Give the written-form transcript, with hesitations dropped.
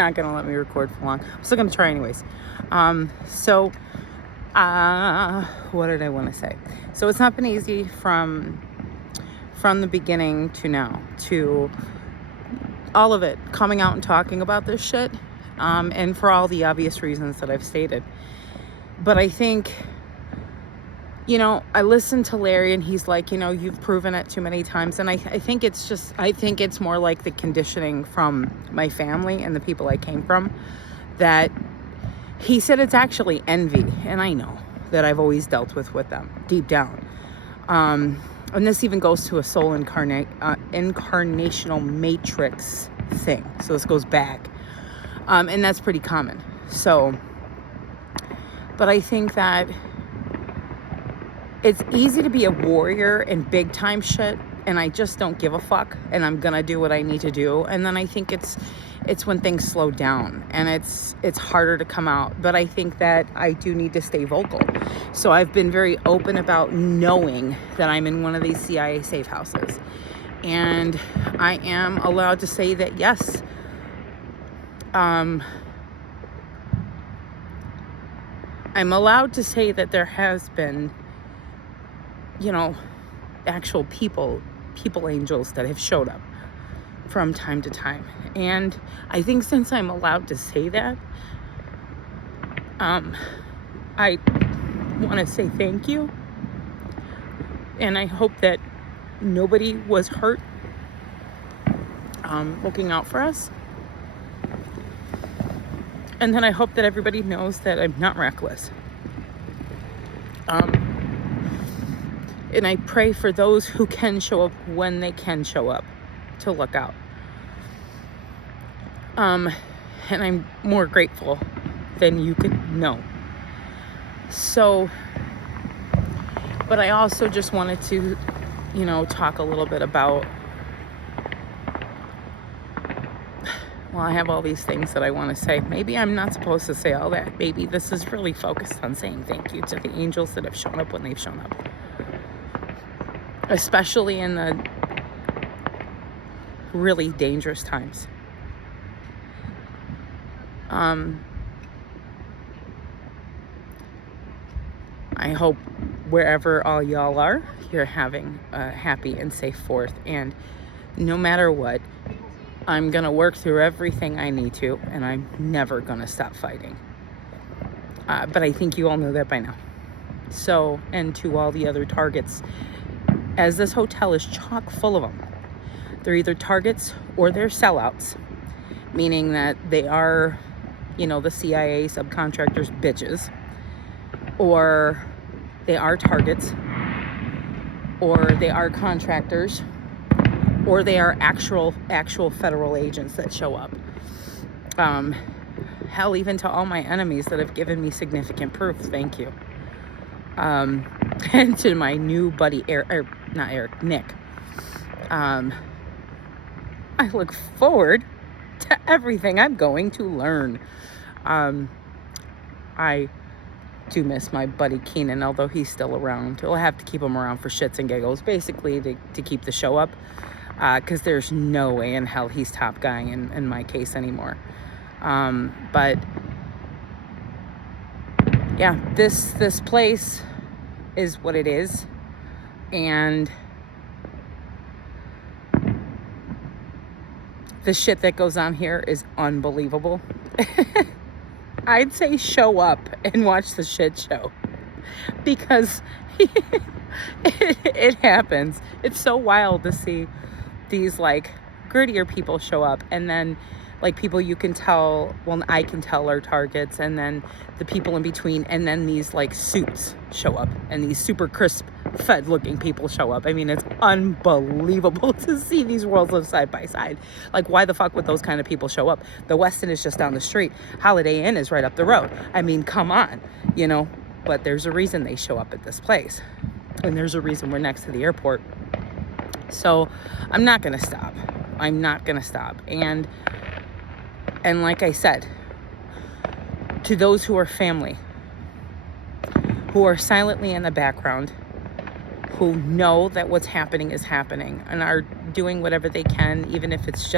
not gonna let me record for long. I'm still gonna try anyways. What did I want to say? So it's not been easy from the beginning to now, to all of it, coming out and talking about this shit, and for all the obvious reasons that I've stated. But I think, I listened to Larry and he's like, you've proven it too many times. And I think it's more like the conditioning from my family and the people I came from, that he said it's actually envy. And I know that I've always dealt with them deep down. And this even goes to a soul incarnational matrix thing. So this goes back. And that's pretty common. So, but I think that it's easy to be a warrior in big time shit, and I just don't give a fuck, and I'm gonna do what I need to do. And then I think it's when things slow down and it's harder to come out. But I think that I do need to stay vocal. So I've been very open about knowing that I'm in one of these CIA safe houses, and I am allowed to say that yes, I'm allowed to say that there has been, actual people angels that have showed up from time to time. And I think since I'm allowed to say that, I want to say thank you. And I hope that nobody was hurt looking out for us. And then I hope that everybody knows that I'm not reckless. And I pray for those who can show up when they can show up to look out. And I'm more grateful than you could know. So, but I also just wanted to, talk a little bit about, well, I have all these things that I want to say. Maybe I'm not supposed to say all that. Maybe this is really focused on saying thank you to the angels that have shown up when they've shown up. Especially in the really dangerous times. I hope wherever all y'all are, you're having a happy and safe 4th. And no matter what, I'm going to work through everything I need to, and I'm never going to stop fighting. But I think you all know that by now. So, and to all the other targets, as this hotel is chock full of them. They're either targets or they're sellouts, meaning that they are, the CIA subcontractors' bitches, or they are targets, or they are contractors, or they are actual federal agents that show up. Hell, even to all my enemies that have given me significant proof, thank you. And to my new buddy, Nick. I look forward to everything I'm going to learn. I do miss my buddy Keenan, although he's still around. We'll have to keep him around for shits and giggles, basically to keep the show up, because there's no way in hell he's top guy in my case anymore. But yeah, this place is what it is, and the shit that goes on here is unbelievable. I'd say show up and watch the shit show, because it happens. It's so wild to see these grittier people show up, and then people you can tell, well, I can tell are targets, and then the people in between, and then these suits show up, and these super crisp fed looking people show up. I mean, it's unbelievable to see these worlds live side by side. Why the fuck would those kind of people show up? The Westin is just down the street. Holiday Inn is right up the road. I mean, come on, but there's a reason they show up at this place, and there's a reason we're next to the airport. So I'm not gonna stop. And like I said, to those who are family, who are silently in the background, who know that what's happening is happening, and are doing whatever they can, even if it's just